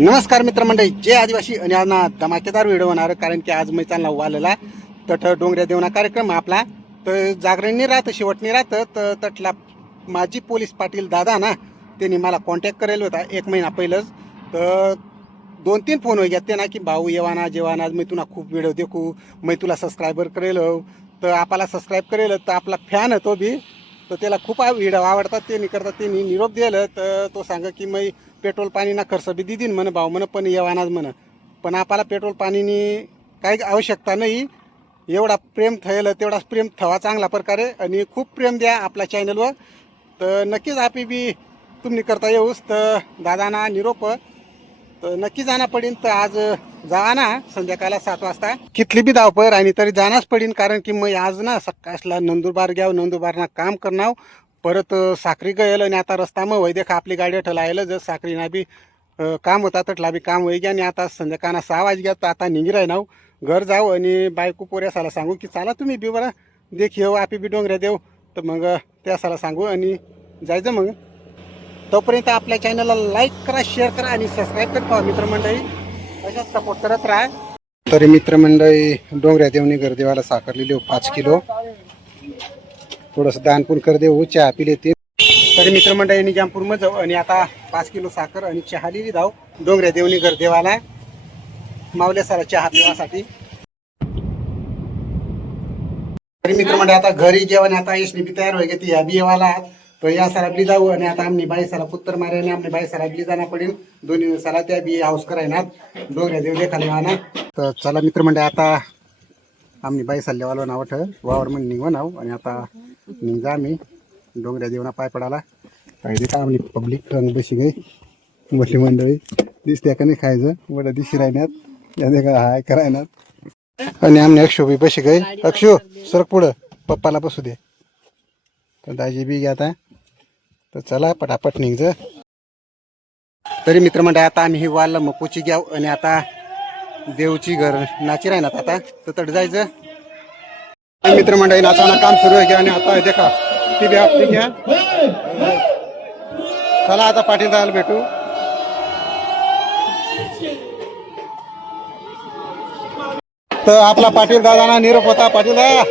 नमस्कार मित्रमंडळी, जय आदिवासी. आणि आज ना धमाकेदार व्हिडिओ होणार, कारण की आज मी चालला वालेला तट डोंगऱ्या देवना कार्यक्रम आपला. तर जागरणनी राहतं, शेवटनी राहतं. तर तटला माजी पोलीस पाटील दादा ना, त्यांनी मला कॉन्टॅक्ट करेल होता 1 महिना पहिलंच. तर 2-3 फोन हो घेते ना की भाऊ येवाना जेवाना, मी तुला खूप व्हिडिओ देखू, मी तुला सबस्क्रायबर करेल. तर आपला सबस्क्राईब करेल, तर आपला फॅन आहे तो बी. तर त्याला खूप व्हिडिओ आवडतात, ते करतात. त्यांनी निरोप दिलं तर तो सांग की मी पेट्रोल पाणी ना खर्च बी दिदीन म्हण भाऊ म्हण, पण येवानाच म्हण. पण आपल्याला पेट्रोल पाणीनी काही आवश्यकता नाही. एवढा प्रेम थयलं तेवढाच प्रेम ठेवा चांगला प्रकारे, आणि खूप प्रेम द्या आपल्या चॅनलवर. तर नक्कीच आपली बी तुम्ही करता येऊस. तर दादाना निरोप तर नक्की जाणं पडेन. तर आज जावा ना संध्याकाळला 7 वाजता कितली बी धावपळ आणि तरी जाणारच पडेन, कारण की मग आज ना सकाळला नंदुरबार घ्याव, नंदुरबारना काम करणार. परत साखरी गयल, आणि आता रस्ता मग वै देखा आपली गाडी ठलायला जर साखरीना बी काम होता तटला बी काम वै घ्या. आणि आता संध्याकाळना 6 वाजल्या, तर आता निघी राहणार घर जाऊ. आणि बायको पोऱ्यासाला सांगू की चला तुम्ही बी बरं देख येऊ, आपी बी डोंगऱ्या देऊ. तर मग त्यासाला सांगू आणि जायचं. मग तोपर्यंत आपल्या चॅनलला लाईक करा, शेअर करा आणि सबस्क्राईब करत राहा मित्रमंडळी. अशाच सपोर्ट करत राहा. तरी मित्रमंडळी डोंगऱ्या देवनी गर्दीवाला साखर लिहिली 5 किलो, थोडंसं दानपूर कर देऊ, चहा पिले ते. तरी मित्रमंडळी निजामपूरमध्ये जाऊ, आणि आता 5 किलो साखर आणि चहा लिहिली जाऊ डोंगऱ्या देवनी गर्दीवाला मावल्यासाला चहा पिवासाठी. तरी मित्रमंडळी आता घरी जेवण आता यशनी बी तयार व्हायची ती बी येवाला. तर या साला बी जाऊ, आणि आता आम्ही बाई साला पुत्तर मारेने आम्ही बाई साला बी जाणार पडेल. दोन्ही साला त्या बी हाऊस करायनात डोंगऱ्या देव देखाले वाना. तर चला मित्रमंडळी, आता आम्ही बाई साल्लेवालो नाव वावर म्हणून निघून आहो. आणि आता निघा आम्ही डोंगऱ्या देवना पाय पडाला. पाहिजे का आम्ही पब्लिक बशी गई मोठी मंडळी दिसते का नाही खायचं मोठ्या दिशी राहण्यात या का हाय करायनात. आणि आमने अक्षू बी बशी गई. अक्षू सरक पुढं, पप्पाला बसू दे. तर दाजी बी घ्या आता. तर चला पटापट निघ. तरी मित्रमंडळ आता आम्ही ही वाल मकोची घ्याव, आणि आता देवची घर नाची राहणार आता. तर तट जायचं मित्रमंडळी. नाचाना काम सुरू आहे. आणि आता देखा ती बी आपली घ्या. चला आता पाटील दादाला भेटू. तर आपला पाटील दादाना निरोप होता. पाटील दादा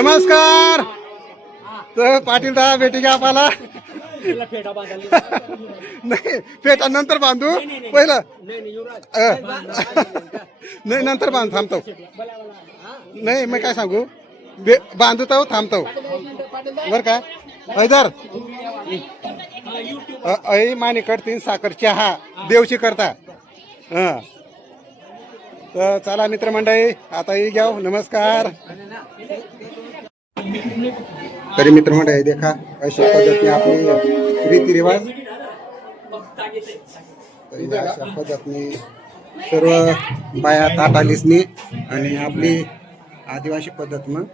नमस्कार. तर पाटील दादा भेटी घ्या आपल्याला. नाही फेटा नंतर बांधू, पहिलं नाही नंतर बांध थांबतो. नाही मी काय सांगू, बांधतो थांबतो बर का. हैदर ऐ माने कडतीन साखर चहा देवची करता. हां तर चला मित्रमंडळी आता ही घ्या. नमस्कार. तरी मित्रमंडळी देखा अशा पद्धतीने आपली रीतिरिवाज, अशा पद्धतीने सर्व बाया ताट आलीसनी, आणि आपली आदिवासी पद्धत मग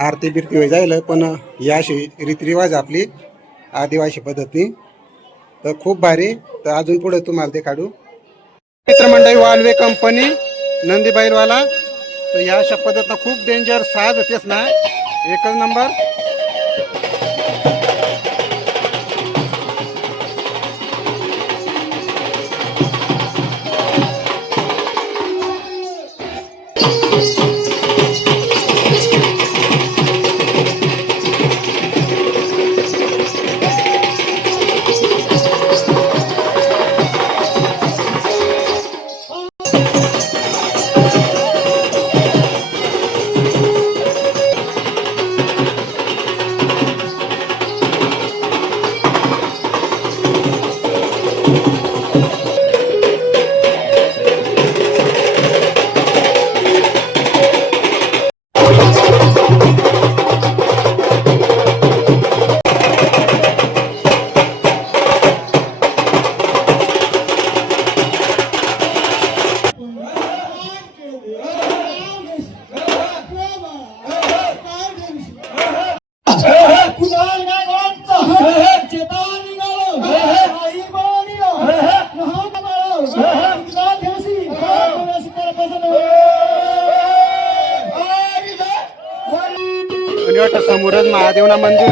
आरती बिरती होई जाईल. पण या अशी रीतिरिवाज आपली आदिवासी पद्धती. तर खूप भारी. तर अजून पुढे तुम्हाला ते काढू मित्रमंडळी. वाल्वे कंपनी नंदी बैलवाला. तर या अशा पद्धतीनं खूप डेंजर साज होतेच ना, एकच नंबर. समोरच महादेवना मंदिर.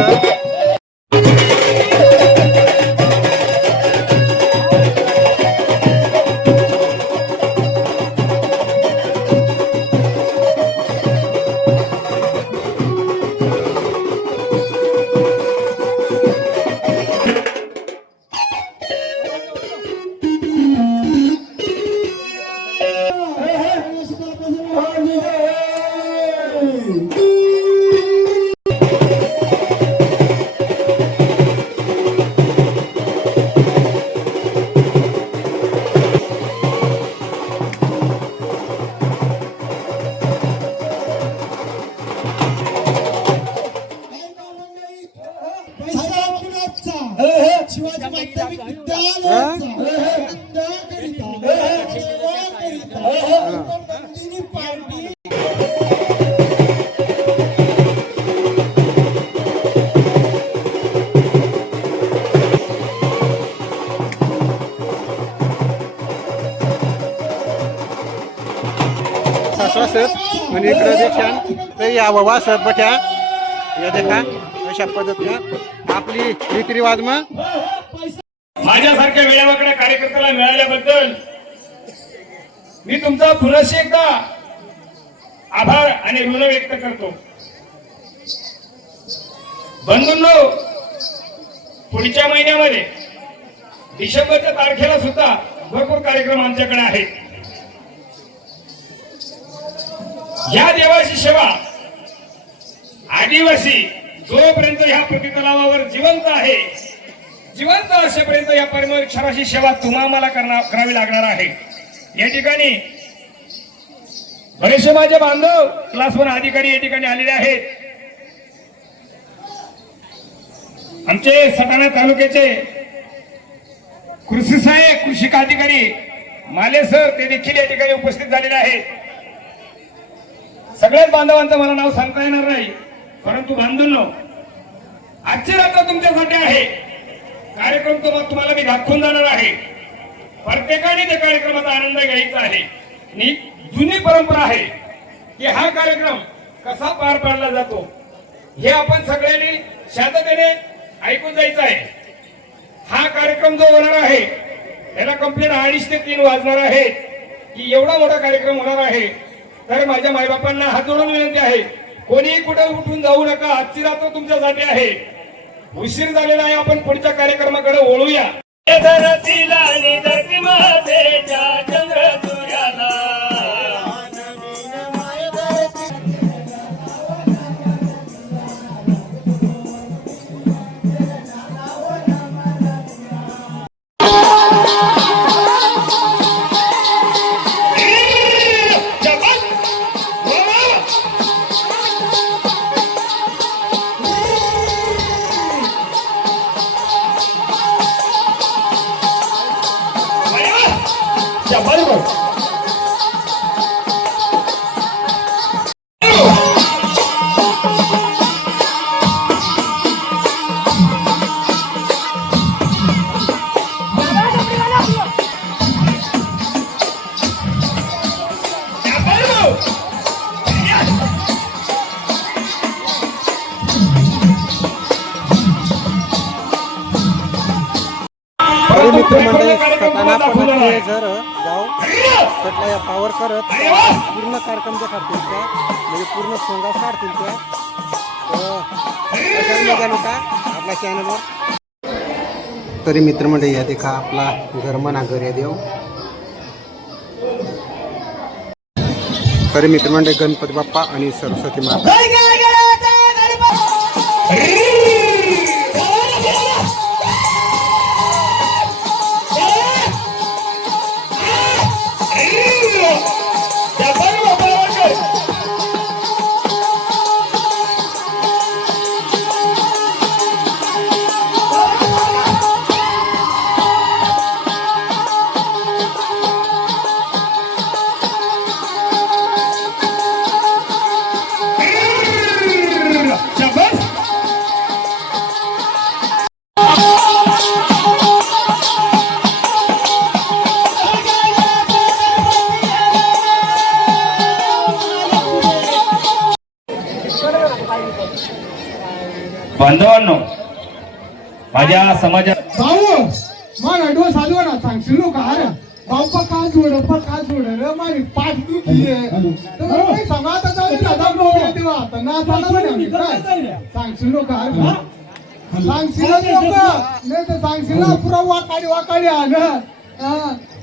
शिवाजी माध्यमिक विद्यालयाचा नंदिनी पार्टी आणि इकडे देखील तर या वासत बठ्या या देखा अशा पद्धतीनं आपली रीतिरिवाज मग माझ्यासारख्या वेळावाकड्या कार्यकर्त्याला मिळाल्याबद्दल मी तुमचा पुनश्च एकदा आभार आणि ऋण व्यक्त करतो. बंधूंनो, पुढच्या महिन्यामध्ये डिसेंबरच्या तारखेला सुद्धा भरपूर कार्यक्रम आमच्याकडे आहेत. या देवाची सेवा आदिवासी जोपर्यंत ह्या प्रतितलावावर जिवंत आहे, जिवंत असेपर्यंत या परमेश्वराची सेवा तुम्हाला करावी लागणार आहे. या ठिकाणी बरेचसे माझे बांधव क्लास 1 अधिकारी या ठिकाणी आलेले आहेत. आमचे सटाणा तालुक्याचे कृषी सहाय्यक कृषी अधिकारी माले सर ते देखील या ठिकाणी उपस्थित झालेले आहेत. सगळ्याच बांधवांचं मला नाव सांगता येणार नाही, परंतु बांधवांनो, आजची रात्र तुमच्यासाठी आहे. कार्यक्रम तुम्हाला मी दाखवून जाणार आहे. प्रत्येकाने त्या कार्यक्रमाचा आनंद घ्यायचा आहे. आणि जुनी परंपरा आहे की हा कार्यक्रम कसा पार पाडला जातो हे आपण सगळ्यांनी शांततेने ऐकून जायचं आहे. हा कार्यक्रम जो होणार आहे त्याला कंप्लीट 2:30 ते 3 वाजणार आहे. की एवढा मोठा कार्यक्रम होणार आहे, तर माझ्या मायबापांना हात जोडून विनंती आहे, कोणीही कुठे उठून जाऊ नका. आजची रात्र तुमच्यासाठी आहे. उशीर झालेला आहे, आपण पुढच्या कार्यक्रमाकडे वळूया. धरतीला आणि धरती मातेच्या चंद्र सूर्याला मित्रमंडळी सटाणा पणचे जर गाव त्यातला या पावर करत पूर्ण कार्यक्रम जे करतील त्या म्हणजे पूर्ण सोंगा काढतील त्या आपल्या चॅनलवर. तरी मित्रमंडळी या देखा आपला घर म्हणा घर देव. तरी मित्रमंडळी गणपती बाप्पा आणि सरस्वती माता बांधवांनो, माझ्या समाजात भाऊ मग अडवस चालू ना सांगशील लोक अरे बाप्पा का जोड रे माझी पाठ दुखली आहे समाजा आता ना सांगशील लोक सांगशील लोक नाही तर सांगशील ना पुरा वाकाडी आलं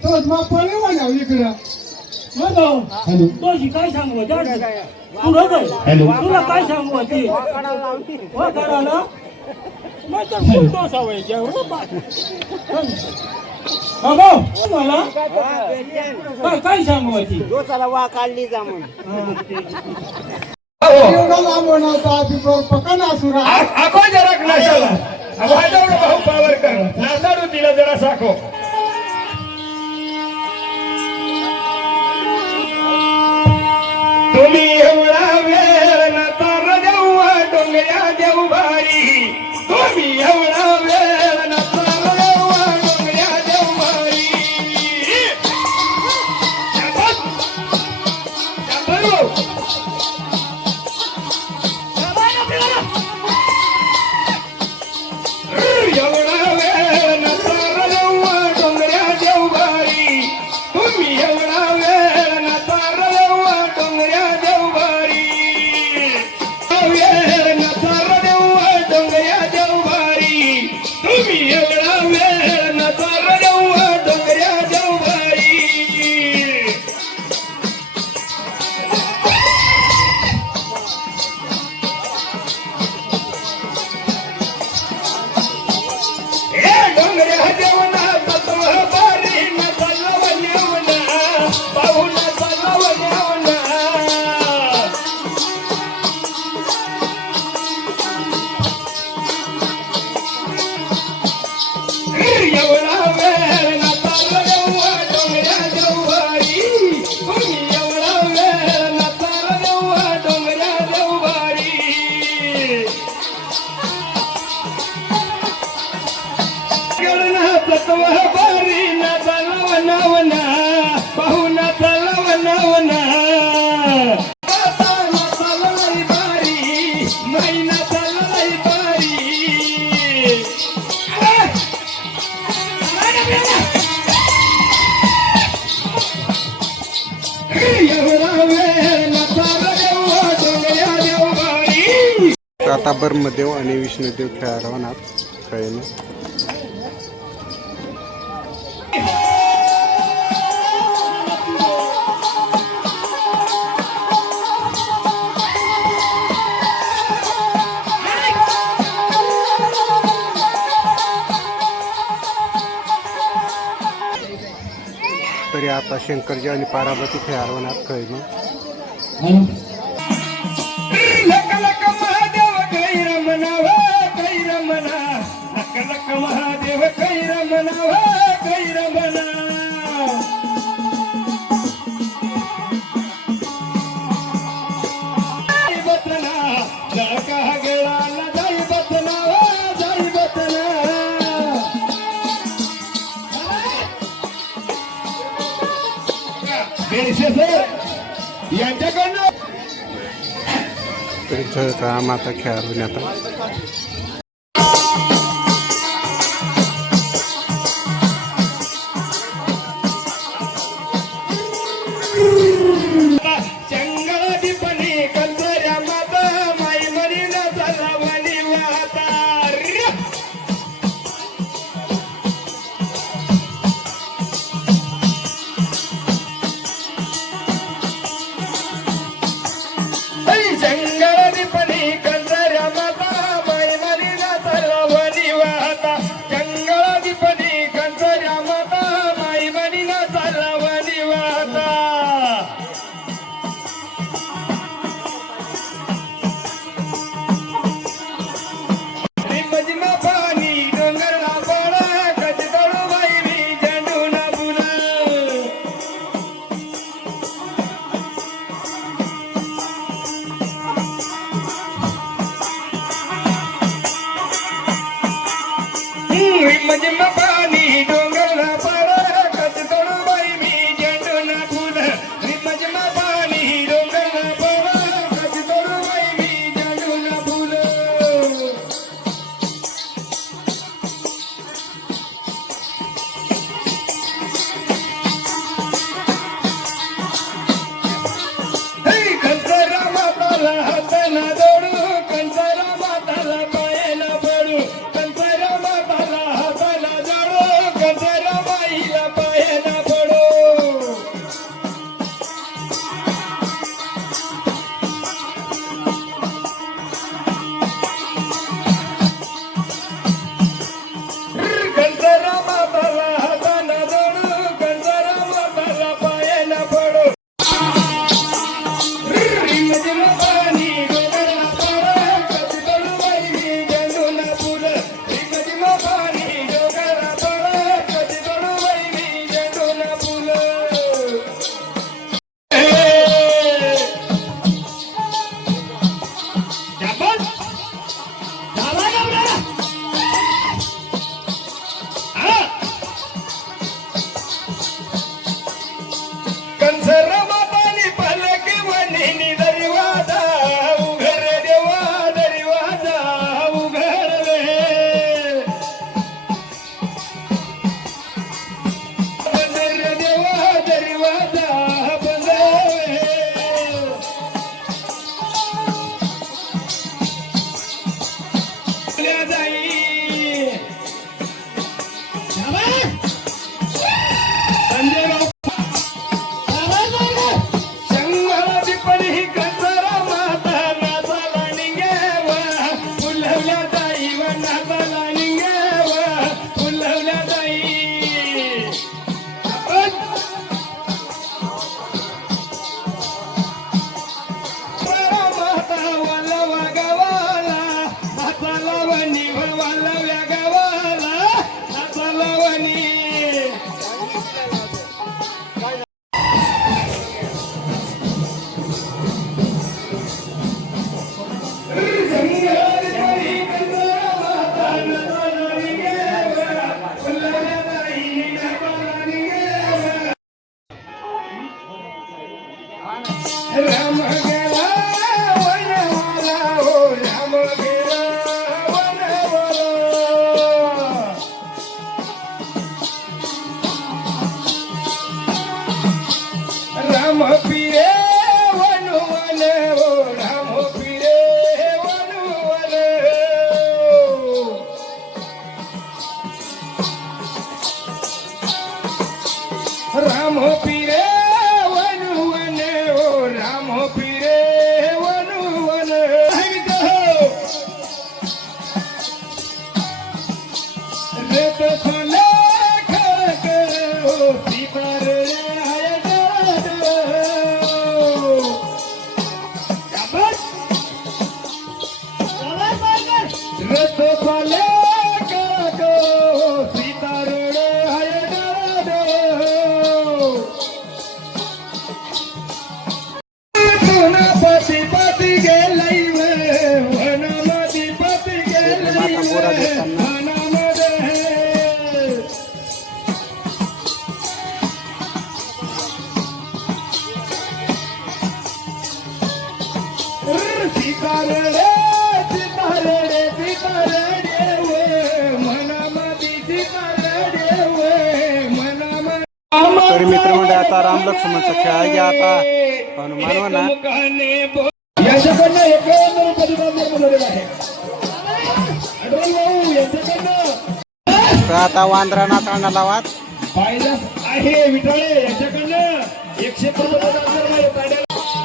तोच मग पळे म्हणाव इकडं हॅलो तोशी काय सांगू तुला काय हॅलो तुला काय सांगू ती वाटाणाला मग तर खूप दोष व्हायचे मला काय सांगू ती एवढा लांब होणार पका नासुरा आखो जरा नाशाला वाजवलं भाऊ पावर कर नासाडू तिला जरा साखो तुम्ही एवढा वेळ नतार देऊ डोंगऱ्या देऊ भारी तुम्ही एवढा वेळ नतार देऊ डोंगऱ्या देऊ भारी एवढा वेळ नतार देऊ डोंगऱ्या देऊ भारी तुम्ही एवढा वेळ नतार देऊ डोंगऱ्या देऊ भारी वेळ नतार देऊ डोंगऱ्या देऊ भारी तुम्ही एवढा वेळ नतार देऊ डोंगऱ्या देऊ भारी डोंगऱ्या जेवणा तत्व बारी न चालव जेवणा पाहून चालव जेवणा एवढा वेळ न चालव डोंगऱ्या देवारी तुम्ही एवढा वेळ न चालव डोंगऱ्या देवारी तत्व बारी न चालव नवना पाहून चालव नवना चालवई बारी महिना चालवई बारी एवढा वेळ न चालव डोंगऱ्या देऊ बारी आता ब्रह्मदेव आणि विष्णुदेव खेळायला होणार कळेल तरी आता शंकरजी आणि पार्वती खेळायला होणार कळेल लक लक महादेव कैर मनावा कैर मना लक लक महादेव कैर मनावा कैर मना जाई बतना लका गेला ना जाई बतना जाई बतना बेरशे सर यांच्याकडनं तरी काम आता खेळायला आता चंगळाधिपणी कंजऱ्या माता माई मरीन झाला वनी वाता चंगळाधिपणी कंजऱ्या माता माई मरीन झाला वनी वाता चंगळाधिपणी कंजऱ्या माता माई मरीन झाला वनी वाता मजमा पाणी डोंगरला पडा कच तळू बाई झेंडू ना बुला मजमा पाणी डोंगरला पडा कच तळू बाई झेंडू ना फुला मजमा पाणी डोंगरला पडा कच तळू बाई झेंडू ना फुला कंचरा माताला हाताला जोडू कंचरा माताला पायाला पडू कंचरा माताला हाताला जोडू राम गेला वनवाला हो राम गेला वनवाला राम फिरे वनवन हो राम फिरे वनवन राम फिरे वनवन हो राम फिरे वनवन रेत फले खळखळ हो सीतार रथ फले खळखळ हो सीतार पति पति गेलै वनमती पति गेलै वनमदे सीतारे सीतारे सीतारे वे वनमती सीतारे वे वनमती तरी मित्रमंडळी आता राम लक्ष्मणचा खेळ आहे की आता हनुमान म्हणा याच्याकडनं एकावन्न रुपये बोलवलेला आहे आढळराव भाऊ यांच्याकडनं तर आता वांद्रा नाचाळण्याला वाद पाहिलं आहे विटाळे यांच्याकडनं 100 रुपये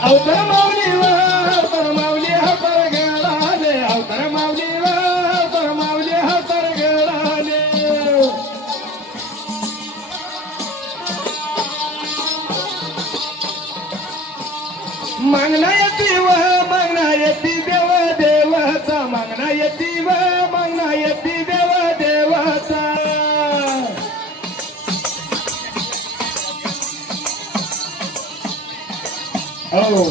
अवतार माऊली अवतार माऊली अवतार गेलाले अवतार माऊली अवतार माऊली अवतार गेलाले मागणा येती देव देवाचा मागणा येती देव देवाचा हो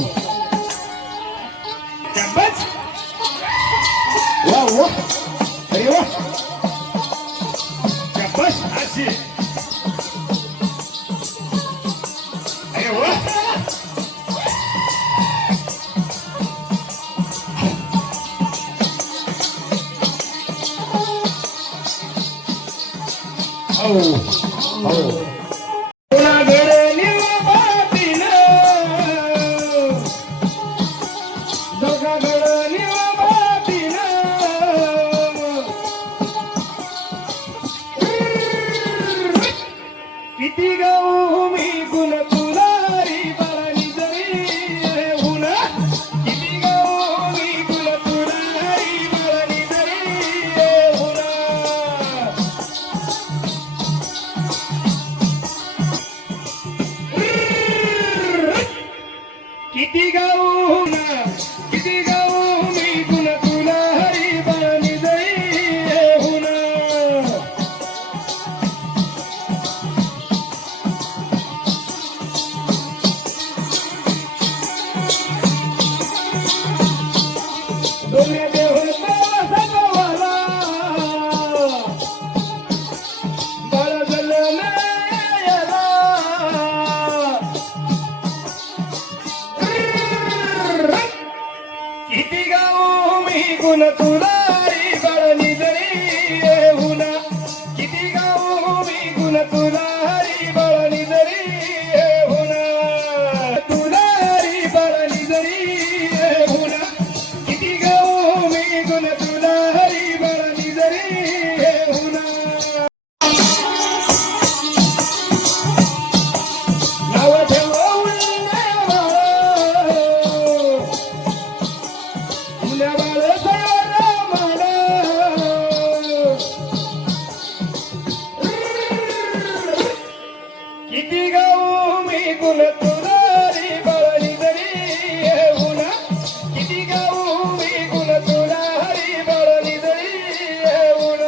बस वा वा अरे वा बस अशी अरे वा कोणाकडे निवाबातीन दोघाकडे निवाबातीन किती गाऊ मी गुण तुलारी बाळानी जरी गुण किती गाऊ मी गुण तुलारी बाळानी जरी गुण किती गाऊ मी गुण तुला हरी बाणी जरी हुन डोंगऱ्या देव सगवाला बाळ जल किती गाऊ मी गुण तुलारी बाळनी जरी हुन किती गाऊ मी गुण तुलारी बाळनी जरी हुन तुलारी बाळनी जरी हुन किती गाऊ मी गुण तुलारी बाळनी जरी हुन नाव ठेवून किती गाऊ मी गुण तुलारी बाळनी जरी हुन किती गाऊ मी गुण तुलारी बाळनी जरी हुन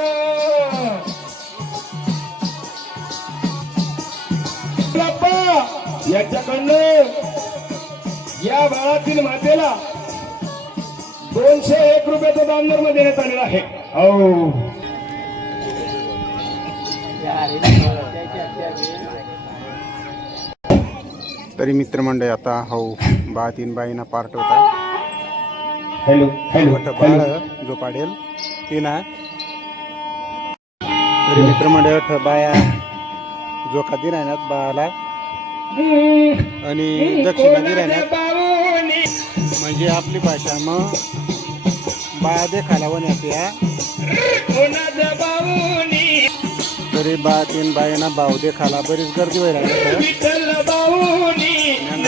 बाप्पा यांच्याकडनं या बाळातील मातेला 201 रुपयाचं दानधर्म देण्यात आलेला आहे हो तरी मित्रमंडळी आता हो बा तीन बाईना पार्ट होता हॅलो हॅलो मोठं बाळ जो पाडेल तिना तरी मित्रमंडळ बाया जो खादी राहण्यात बाळाला आणि दक्षिणा दि राहण्यात म्हणजे आपली भाषा मग बाया देखायला वण्यात या तरी बा तीन बाईना भाव देखायला बरीच गर्दी व्हायला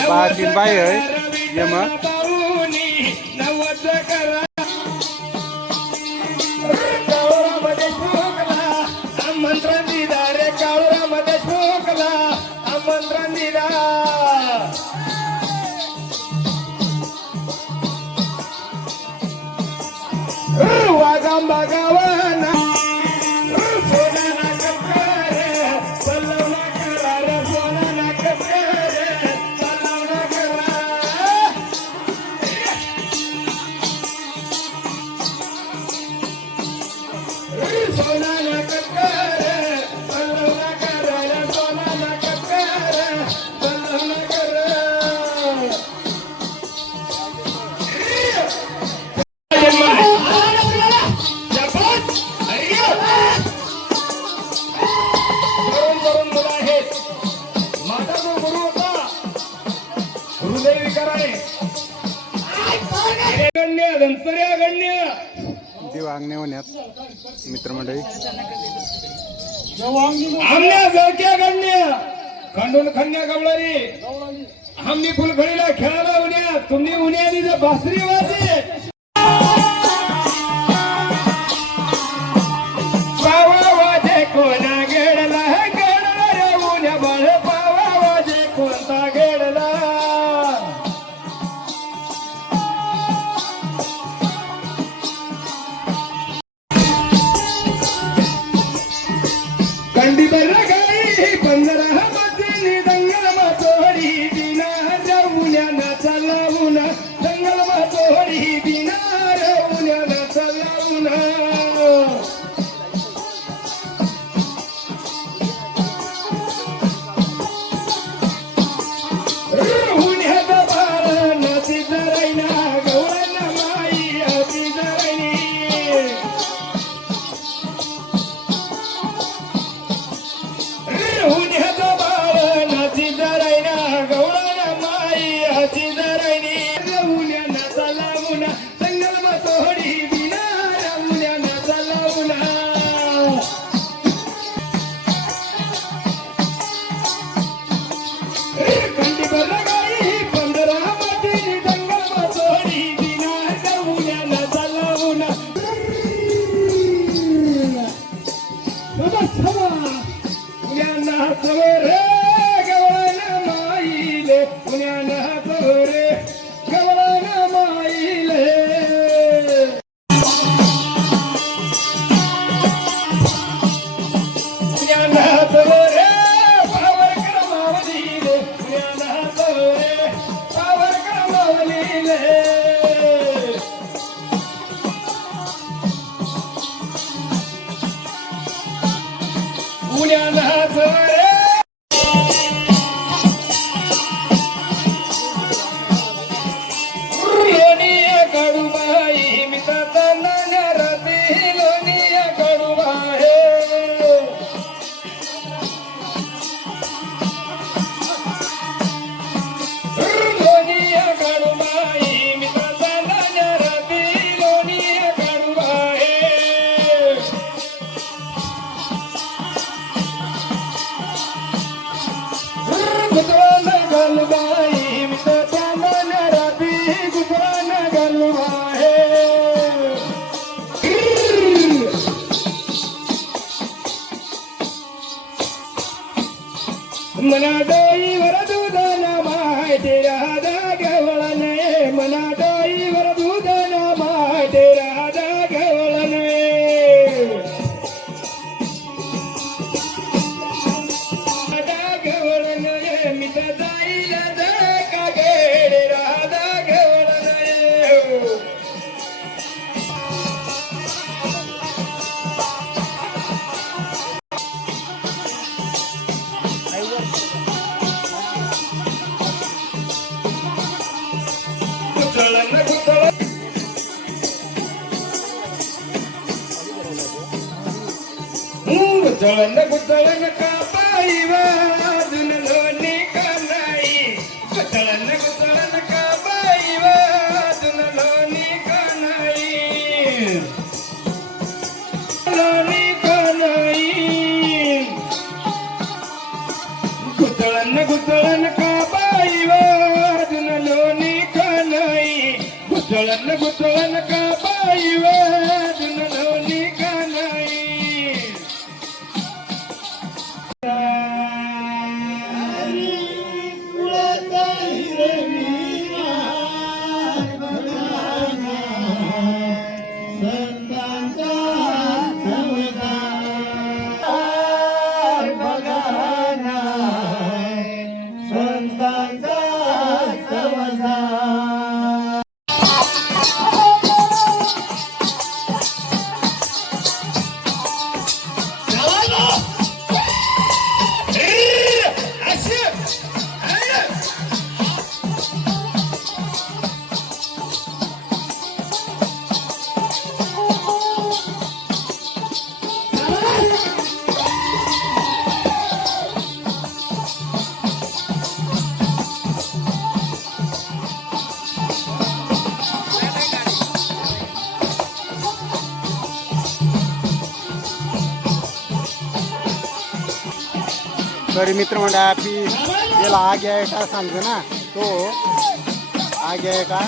बा तीन बाई आहे ये मग आमंत्रण दिला रे काळूरामध्ये शोकला आमंत्रण दिला वागांबा गावाना सोना नाकर पल्लवना करा रे सोना नाकर पल्लवना करा सोना नाकर पल्लवना करा रे सोना नाकर पल्लवना करा देव आग्ने होण्यात मित्रमंडळी आमल्या जळक्या गण्य खंडून खन्या गवळरी आम्ही फुलखडीला खेळायला उन्या तुम्ही उन्यानी जर बासरी वाजे पावा वाजे कोणा गेडला गेडला रे उन्या बाळ पावा वाजे कोणता गेडला कंडी गाई पंधरा मतीने दंगल मातोडी बिना रवुन्या नाचा लावून दंगल मातोडी बिना रवुन्या नाचा लावून रवुन्याचा बाळ नाची जरायना गवळणा माई अति जरायनी उन्ह्याचा बाळ नाची जरायना गवळणा माई हाची जरायनी उन्ह्या नाचा लावून संगल मातोडी बिना उन्ह्या नाचा लावून कंटी गाई पंधरा मतीने दंगल मातोडी बिना उन्ह्या नाचा लावून पुण्याना रे गवळणा माईले पुण्याना रे गवळणा माईले पुण्याना रे पावर क्रमावलीले पुण्याना रे पावर क्रमावलीले पुण्याना रे लोणिया कडूबाई मित्राचा नाण्याराती लोणिया कडूबाई लोणिया कडूबाई मित्राचा नाण्याराती लोणिया कडूबाई गुजराना गलबाई मित्राचा नाण्याराती गुजराना गलबाई मना डोईवर दुधाना माहिती राधा गवळण मना डोईवर दुधाना माहिती राधा गवळण राधा गवळण मित्र जाईला का गेडे राधा गवळण गुतळण गुतळ गुतळण गुतळण का बाई वाजून लोणी का नाही गुतळण गुतळण का बाई वाजून लोणी का नाही लोणी का नाही गुतळण गुतळण का बाई वाजून लोणी का नाही गुतळण गुतळण का बाई वाजून लोणी का नाही तरी मित्रमंडळ आपली याला आगे आहे का सांगतो ना तो आगे आहे का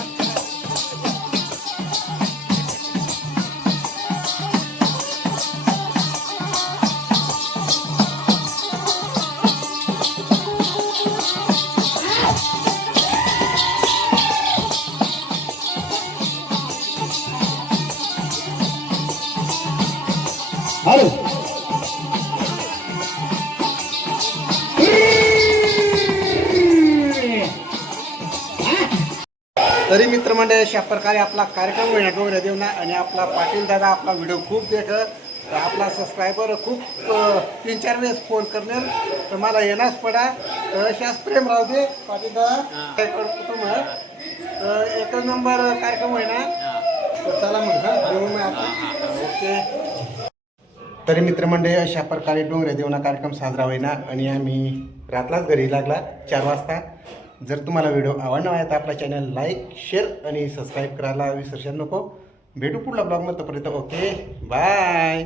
तरी मित्रमंडळ अशा प्रकारे आपला कार्यक्रम होईना डोंगऱ्या देवना आणि आपला पाटील दादा आपला व्हिडिओ खूप देखत आपला सबस्क्रायबर खूप 3-4 वेळेस फोन करणार तर मला येणारच पडा तर अशाच प्रेम राहू दे पाटील दादा कुटुंब तर एकच नंबर कार्यक्रम होईना तर चला मग देऊ मी आता ओके. तरी मित्रमंडळी अशा प्रकारे डोंगऱ्या देवना कार्यक्रम साजरा होईना आणि आम्ही रातलाच घरी लागला 4 वाजता. जर तुम्हाला व्हिडिओ आवडला आहे तर आपला चॅनल लाईक शेअर आणि सबस्क्राईब करायला विसरू नको. भेटू पुढला ब्लॉगमध्ये. तोपर्यंत ओके बाय.